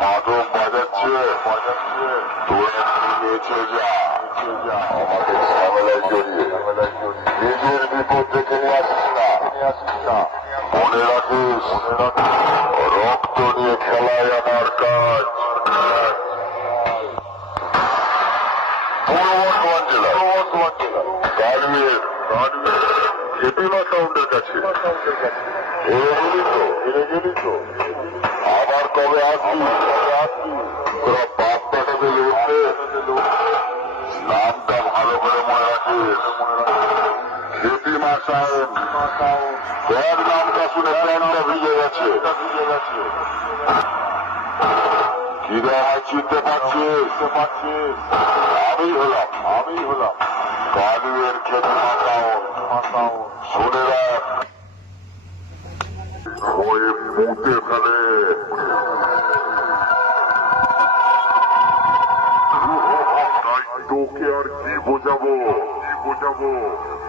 মাদক বাজাচ্ছে তোরা নিয়েছে যা আমাদের ঝামেলায় জড়িয়ে নিজের বিপদ দেখে নিয়ে আসিস না মনে রাখিস রক্ত নিয়ে খেলায় আমার কাজ। পূর্ব বর্ধমান জেলা হেপিমা সাউন্ডের কাছে গেলি তো আবার কবে আসবি তোরা বাপ পাঠাবে নামটা ভালো করে মনে রাখিস হেপিমা সাউন্ড। তোর নামটা শুনে প্যানটা ভিজে গেছে কি রে আমায় চিনতে পারছিস? আমি হলাম কালুয়ের হেপিমা সাউন্ড। শুনে রাখ হয়ে মুতে ফেলে তাই তোকে আর কি বোঝাবো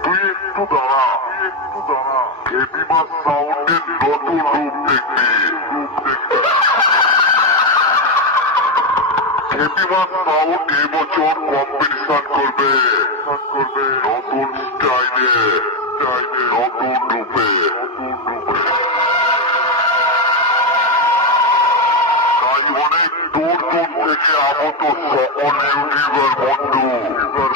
তুই একটু দাঁড়া হেপিমা সাউন্ডের নতুন রূপ দেখবি। হেপিমা সাউন্ড এবছর কম্পিটিশন করবে নতুন স্টাইলে নতুন রূপে। তাই অনেক দূর থেকে আগত সকল ইউটিউবার বন্ধু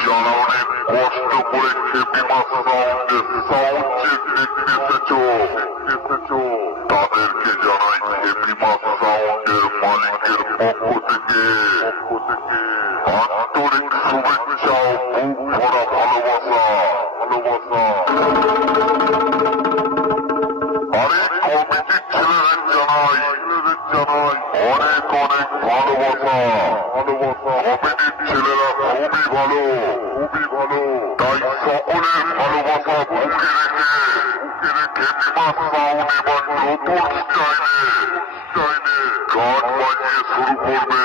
যারা অনেক কষ্ট করে হেপিমা সাউন্ডের সাউন্ড চেক দেখতে এসেছো তাদেরকে জানাই হেপিমা সাউন্ডের মালিকের পক্ষ থেকে আন্তরিক শুভেচ্ছা ও বুক ভরা ভালোবাসা। আরে কমিটির ছেলেদের জানাই অনেক ভালোবাসা। কমিটির ছেলেরা খুবই ভালো তাই সকলের ভালোবাসা বুকে রেখে হেপিমা সাউন্ড এবার নতুন স্টাইলে গান বাজিয়ে শুরু করবে।